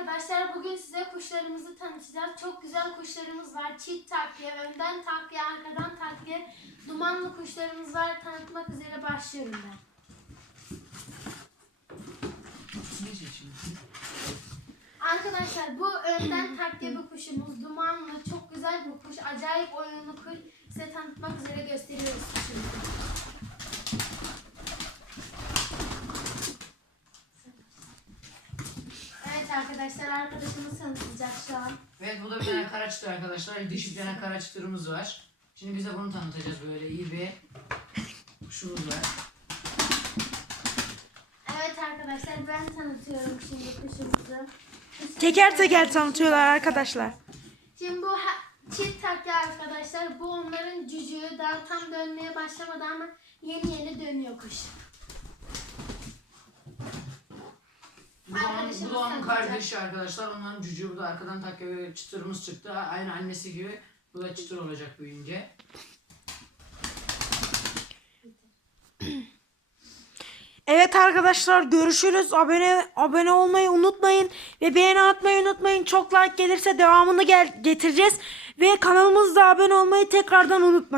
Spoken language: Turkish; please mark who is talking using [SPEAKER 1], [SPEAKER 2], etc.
[SPEAKER 1] arkadaşlar bugün size kuşlarımızı tanıtacağız. Çok güzel kuşlarımız var. Çift takviye, önden takviye, arkadan takviye. Dumanlı kuşlarımız var. Tanıtmak üzere başlıyorum ben. Arkadaşlar bu önden takviye bir kuşumuz. Dumanlı, çok güzel bir kuş. Acayip oyunlu kuş. Size tanıtmak üzere gösteriyoruz kuşumuzu. Evet arkadaşlar arkadaşımız tanıtacak şu an.
[SPEAKER 2] Evet bu da bir tane kara çıtır arkadaşlar. Dişi bir tane kara çıtırımız var. Şimdi biz de bunu tanıtacağız böyle iyi bir kuşumuz var.
[SPEAKER 1] Evet arkadaşlar ben tanıtıyorum şimdi kuşumuzu.
[SPEAKER 3] Teker teker tanıtıyorlar arkadaşlar.
[SPEAKER 1] Şimdi bu ha- çift takya arkadaşlar. Bu onların cücüğü daha tam dönmeye başlamadı ama yeni yeni dönüyor kuş.
[SPEAKER 2] Bu da, onun,
[SPEAKER 1] Arkadaşımız
[SPEAKER 2] bu onun
[SPEAKER 1] tanıtacak.
[SPEAKER 2] kardeşi arkadaşlar. Onların cücüğü bu da arkadan böyle çıtırımız çıktı. Aynı annesi gibi. Bu da çıtır olacak büyüyünce.
[SPEAKER 3] Evet arkadaşlar görüşürüz. Abone abone olmayı unutmayın ve beğeni atmayı unutmayın. Çok like gelirse devamını gel getireceğiz ve kanalımızda abone olmayı tekrardan unutmayın.